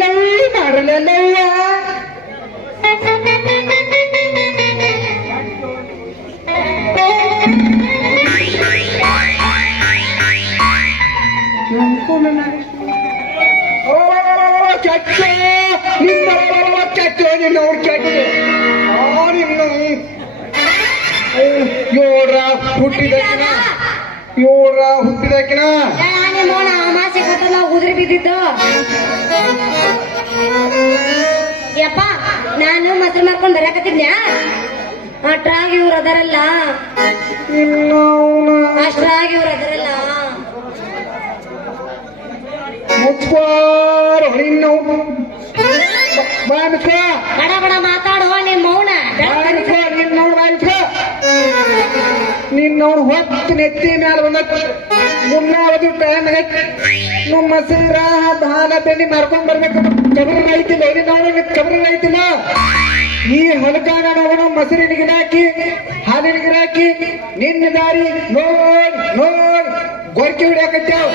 Love ಮಾಡಲ್ಲ ಚಚ್ಚ ನಿನ್ನ ಚಚ್ಚ ನಿನ್ನ ಯೋಡ್ರ ಹುಟ್ಟಿದಕಿನ ಅಮಾಸೆ ಕಟ್ಟಲ್ಲ ಉದುರಿ ಬಿದ್ದಿದ್ದು ಯಪ್ಪ ನಾನು ಮೊಸರು ಮಾಡ್ಕೊಂಡು ಬರಕತ್ತಿದ್ನ್ಯಾ ಅಷ್ಟ್ರಾಗಿ ಇವ್ರು ಅದರಲ್ಲ ಅಷ್ಟ್ರಾಗಿ ಇವ್ರು ಅದರಲ್ಲ ಬಡ ಬಡ ಮಾತಾಡುವ ನಿಮ್ ಮೌನ ನಿನ್ನವನು ಹೊತ್ತು ನೆತ್ತಿ ಮ್ಯಾಲ ಬಂದ ಮುನ್ನಾವದು ಟೈಮ್ ನಮ್ಮ ಮಸೀರ ಹಾಲ ಬೆಣ್ಣಿ ಮಾರ್ಕೊಂಡ್ ಬರ್ಬೇಕು ಕಬರಿ ರೈತಿಲ್ಲ ಕಬರಿ ರೈತಿಲ್ಲ ಈ ಹೊಲಕಾನ ನಾವು ಮೊಸರಿನ ಗಿರಾಕಿ ಹಾಲಿನ ಗಿರಾಕಿ ನಿನ್ನ ದಾರಿ ನೋಡ್ ಗೊರ್ಕಿ ಹಿಡಿಯಾಕತ್ತೇವ್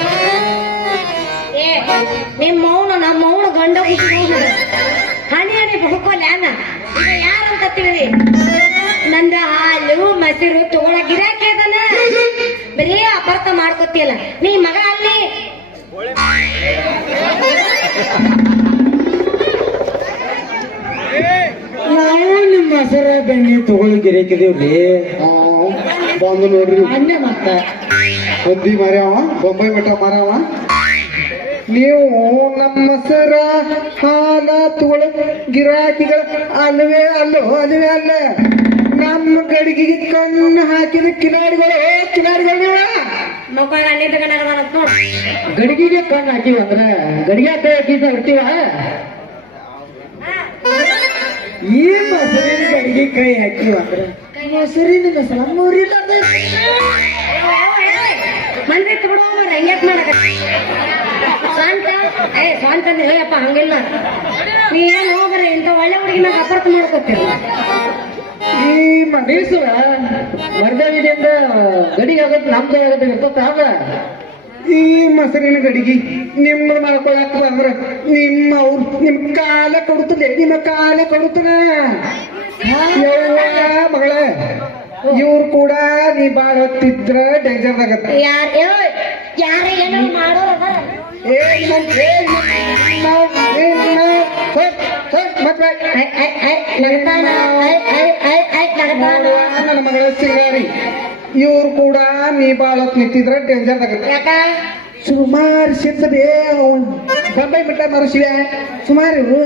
ನಿಮ್ ಮೌನ ನಮ್ಮ ಮೌನ ಗಂಡ ಹನಿ ಹನಿ ಬಡ್ಕೊಲ್ಯಾನ ಯಾರಂತ ತಿಳಿದಿ ನಂದ ಹಾಲು ಮೊಸರು ತಗೊಳ ಗಿರಾಕಿ ಅದನ ಬರೀ ಅಪಾರ್ಥ ಮಾಡ್ಕೊತಿಯಲ್ಲ ನೀ ಮಗ ಅಲ್ಲಿ ನಾವು ನಿಮ್ಮ ಮೊಸರ ಬೆಣ್ಣೆ ತಗೊಳ್ಳಿ ಗಿರಾಕಿದೇವ್ರಿ ಬಂದು ನೋಡ್ರಿ ಅನ್ಯ ಮತ್ತ ಹೊದ್ದಿ ಮಾರ್ಯಾವ ಬೊಂಬೈ ಮಠ ಮಾರ್ಯಾವ ನೀವು ನಮ್ಮ ಮೊಸರ ಹಾಲ ತಗೊಳ ಗಿರಾಕಿಗಳ ಅಲ್ಲವೇ ಅಲ್ಲ ನಮ್ಮ ಗಡಿಗೆಗೆ ಕಣ್ಣು ಹಾಕಿದ ಕಿಲಾಡಿಗಳು ನೀವು ಮಕ್ಕಳ ಗಡಿಗೆಗೆ ಕಣ್ಣು ಹಾಕಿವ ಅಂದ್ರ ಗಡಿಗೆ ಕೈ ಹಾಕಿದ ಇರ್ತೀವ ಈ ಮೊಸರಿನ ಗಡಿಗೆ ಕೈ ಹಾಕಿವ ಅಂದ್ರ ಮೊಸರಿನ ನಮ್ಮೂರಿಲ್ಲ ಮಂದಿ ಬಿಡೋ ಹಂಗ್ಯಾಕ್ ಮಾಡಕ ಸ್ವಂತ ಹೇಳಪ್ಪ ಹಂಗಿಲ್ಲ ನೀ ಏನ್ ಹೋಗ್ರ ಇಂತ ಒಳ್ಳೆ ಹುಡುಗಿನ ಅಪಾರ್ಥ ಮಾಡ್ಕೊತೀರ ಈ ಮೀಸು ವರ್ಧವಿದಿಂದ ಗಡಿಗೆ ಆಗತ್ತೆ ನಮ್ದು ಆಗತ್ತೆ ಇರ್ತದ ಈ ಮೊಸರಿನ ಗಡಿಗೆ ನಿಮ್ಮ ಮಾಡ್ಕೊಳಕ್ ಅಂದ್ರ ನಿಮ್ ಕಾಲ ಕೊಡುತ್ತದೆ ನಿಮ್ಮ ಕಾಲ ಕೊಡುತ್ತದ ಮಗಳ ಇವ್ರು ಕೂಡ ನೀ ಬಾಳ ಹೊತ್ತಿದ್ರ ಡೇಂಜರ್ ಆಗತ್ತೆ ಯಾರ ಏನೋ ಮಾಡೋರ ನನ್ನ ಮಗಳ ಸಿಂಗಾರಿ ಇವ್ರು ಕೂಡ ನೀ ಬಾಳ ಹೊತ್ತು ನಿಂತಿದ್ರ ಡೇಂಜರ್ ಆಗತ್ತೆ ಸುಮಾರು ಸಿದ್ಧಬೇ ಬೊಂಬೈ ಮಿಟ್ಟ ಮಾರು ಶಿವ ಸುಮಾರು ಇವ್ರು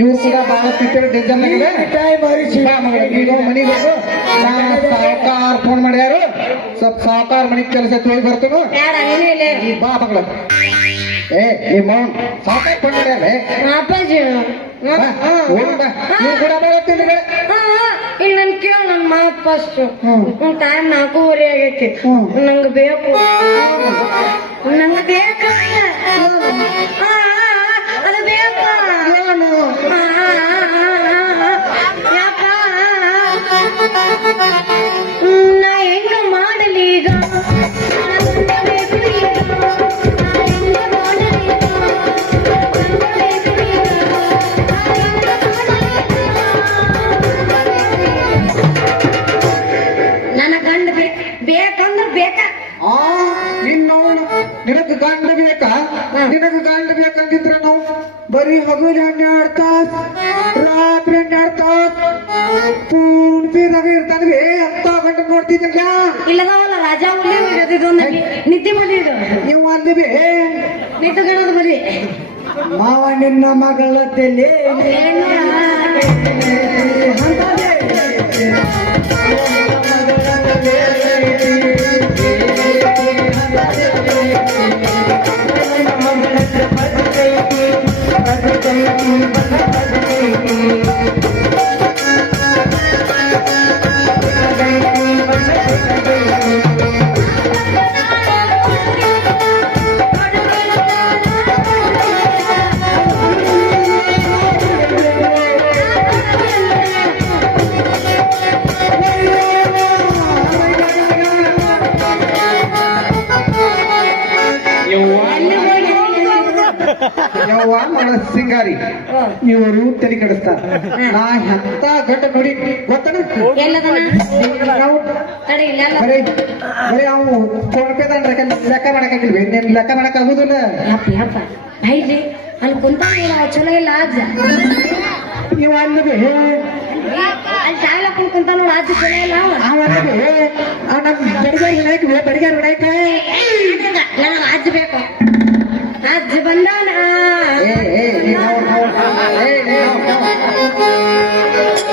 ಇವ್ರು ಕೂಡ ಬಾಳ ತಿಂತಿರ ಡೇಂಜರ್ ಆಗದೆ ಶಿವ ಮಗಳ ಈಗ ಮನಿಗೆ ಸಾವುಕಾರ ಫೋನ್ ಮಾಡ್ಯಾರು ಸ್ವಲ್ಪ ಸಾವುಕಾರ ಮನಿಗೆ ಕೆಲಸ ಹೋಗಿ ಬರ್ತೇನು ಬಾ ಮಗಳ ನಿಮ್ಮ ಸಾವುಕಾರ ಫೋನ್ ಮಾಡ್ಯಾರ ನೀವು ಕೂಡ ಬರತ್ತೀರಿ ಇಲ್ಲ ನನ್ ಕೇಳ ನನ್ ಮಾತ್ ಫಸ್ಟ್ ಟೈಮ್ 4:30 ಆಗೈತಿ ನಂಗೆ ಬೇಕು ಅದು ಬೇಕು ಯಾಕ ನಾ ಹೆಂಗ ಮಾಡಲಿ ಈಗ ನನ್ನ ಗಂಡ ಬೇಕಂದ್ರ ಬೇಕಾ ನಿನಗ ಗಂಡ ಬೇಕಾ ನಿನಗ ಗಂಡ ಬೇಕಂತಿದ್ರ ನಾವು ಬರೀ ಹಗಲು 12 ತಾಸ ರಾತ್ರಿ 12 ತಾಸ ಪೂರ್ತಿದಾಗ ಇರ್ತಾನೆ ಅಂತ ಗಂಡ ನೋಡ್ತಿದ್ದ ಇಲ್ಲದವಲ್ಲ ರಾಜ ನಿದ್ದೆ ಬಂದಿದ್ದು ನೀವು ಅಂದಿವೆ ನಿದ್ದೆ ಗಣದ ಬರೀ ಮಾವ ನಿನ್ನ ಮಗಳ ತಲೆ ಯವ್ವ ಮಗಳ ಸಿಂಗಾರಿ ಇವರು ತಲೆ ಕೆಡಿಸ್ತಾರ ನಾ ಎಂತ ಗಂಟ ನೋಡಿ ಗೊತ್ತಣ ನಾವು ತಡಿ ಇಲ್ಲ ಬರೀ ಬರೀ ಅವು ಫೋನ್ ಪೇ ಲೆಕ್ಕ ಮಾಡಕ್ಕಾಗಿಲ್ವೇ ನೀನ್ ಲೆಕ್ಕ ಮಾಡಕ್ ಆಗುದಿಲ್ಲ ಯಪ್ಪ ಯಪ್ಪ ಐಲಿ ಅಲ್ಲಿ ಕುಂತ ಚಲೋ ಇಲ್ಲ ಅಜ್ಜ ಇವ ಅನ್ನಬೇ ಅಲ್ಲಿ ಸಾಲ ಕುಂತ ನೋಡ ಅಜ್ಜ ಚಲೋ ಇಲ್ಲ ಅವ ನಮ್ ಬಡಿಗಾರ ವಿನಾಯಕ ಬಡಿಗಾರ ವಿನಾಯಕ ನನಗ ಅಜ್ಜ ಬೇಕು ಅಜ್ಜ ಬಂದಾನ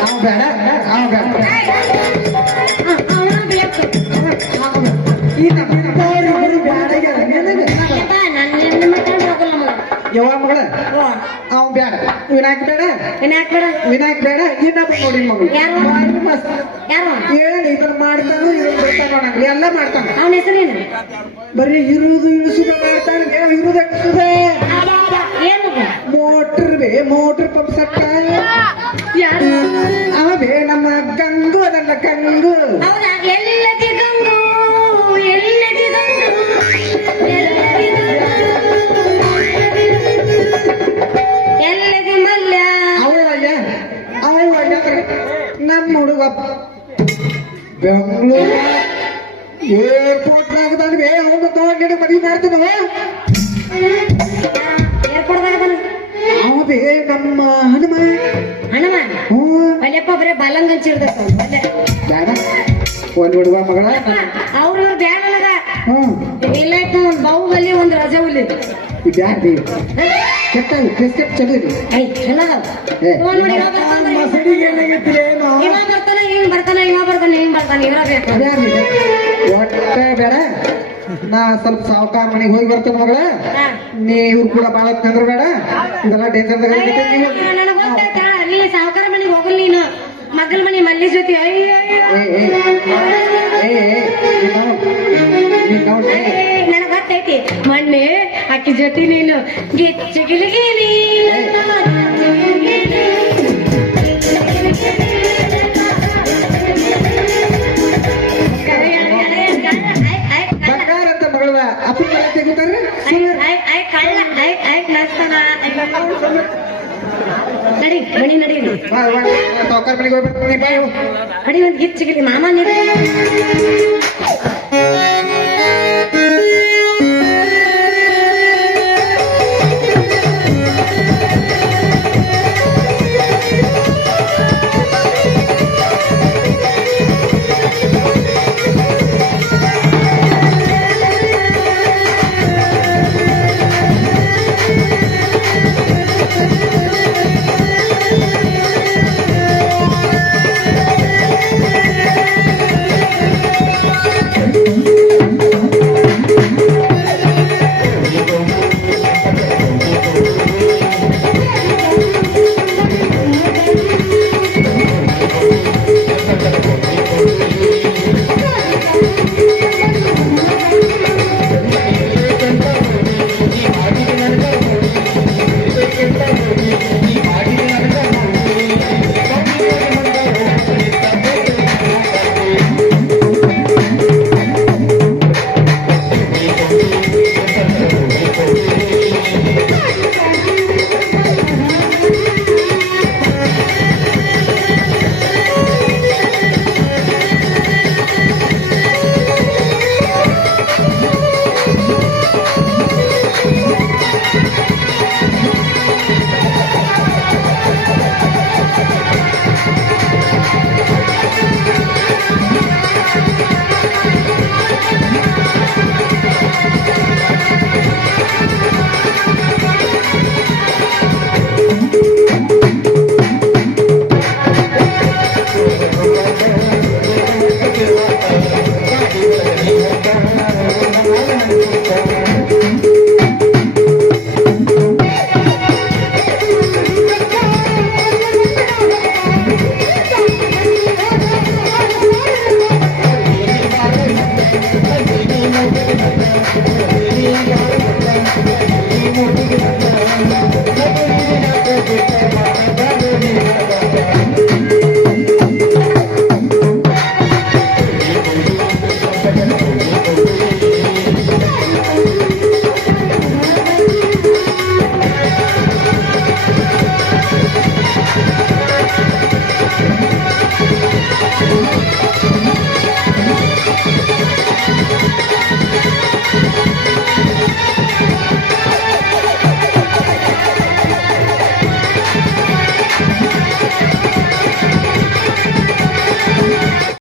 ಅವ್ ಬೇಡ ಅವ್ ಬೇಡ ಅವನ ಬೇಕು ನನ್ನ ಮಾತಾಡ ಹೋಗಲ್ಲ ಮಗ ಯವ್ವ ಮಗಳ ಅವ್ ಬೇಡ ವಿನಾಯಕ ಬೇಡ ವಿನಾಯಕ್ ಬೇಡ ವಿನಾಯಕ್ ಬೇಡ ಇನ್ನೊಬ್ಬ ನೋಡಿ ಮಗಳು ಯಾರು? ಮಸ್ತ್ ಯಾರು ಏನ್ ಇದನ್ನ ಮಾಡ್ತಾನು ಇದನ್ನ ಬಿಡ್ತಾನೋ ನಂಗೆ ಎಲ್ಲ ಮಾಡ್ತಾನ ಅವನ ಹೆಸರೇನು ಬರೀ ಇರುದು ಇಳಿಸುದ ಮಾಡ್ತಾನೆ ಇರುದ ಇಳಿಸುದೆ ಏನು ಮೋಟರ್ ಪಂಪ್ ಸೆಟ್ ಯಾರು ಅವ ಬೇ ನಮ್ಮ ಗಂಗು ಅದಲ್ಲ ಗಂಗು ಹೌದಾ ಎಲ್ಲದಿ ಗಂಗು ಎಲ್ಲದಿ ಗಂಗು ಎಲ್ಲದಿ ಮಲ್ಯ ಅವಯ್ಯ ನಮ್ಮ ಹುಡುಗ ಬೆಂಗಳೂರು ಏರ್ಪೋರ್ಟ್ ನಾಗದಾನ ಬೇ ಅವನು ತಗೊಂಡು ಮದುವೆ ಮಾಡ್ತೀನವ ಏರ್ಪೋರ್ಟ್ದಾಗ ಅವ ಬೇ ನಮ್ಮ ಹನುಮ ಹನುಮಾನ್ ಹ್ಞೂ ಅಲ್ಲಪ್ಪ ಬರೇ ಬಲಂಗ್ ಹಂಚಿರ್ಬೇಕು ಬೇಡ ಒಂದ್ ಹುಡುಗ ಮಗಳ ಅವ್ರು ಬ್ಯಾಡ ನನಗ ಹ್ಮ್ ಇಲ್ಲ ಒಂದ್ ಬಾಹುಬಲಿ ಒಂದ್ ರಜೌಲಿ ಬ್ಯಾಡ ಬೇ ಕೆಟ್ಟಾಗಿ ಬಿಸ್ಕೆಟ್ ಚಲೋ ಇದೆ ಐ ಚೆನ್ನಾಗವ ಇವ ಬರ್ತಾನ ಹಿಂಗ್ ಬರ್ತಾನ ಇವ ಬರ್ತಾನ ಹಿಂಗ್ ಬರ್ತಾನ ಇವ ಬೇಕು ಒಟ್ಟ ಬೇಡ ನಾ ಸ್ವಲ್ಪ ಸಾವುಕಾರ ಮನೆಗೆ ಹೋಗಿ ಬರ್ತೇನೆ ಮಗಳ ನೀ ಇವ್ರು ಕೂಡ ಬಾಳ ತಂದ್ರ ಬೇಡ ಇದೆಲ್ಲ ಡೇಂಜರ್ ನನಗ್ ಗೊತ್ತಾಯ್ತಾ ನೀ ಸಾವುಕಾರ ಮನೆಗೆ ಹೋಗಲ್ ನೀನು ಮಗಲ್ ಮನೆ ಮಲ್ಲಿ ಜೊತೆ ನನಗ್ ಗೊತ್ತೈತಿ ಮೊನ್ನೆ ಅಕ್ಕಿ ಜೊತೆ ನೀನು ಗಿಚ್ಚಿಗಿಲಿಗಿಲಿ ಬಂಗಾರ ಅಂತ ಮಗಳ ಅಪ್ಪನ ಮನೆ ತೆಗಿತಾರ್ರಿ ನಡಿ ಮಣಿ ನಡಿ ಸಾವುಕಾರ ಮನೆಗೆ ಹೋಗ್ಬಿಡ್ತೀನಿ ಬಾಯ್ ನಡಿ ಒಂದ್ ಗಿಚ್ಚಿಗಿಲಿ ಮಾಮ ನೀರು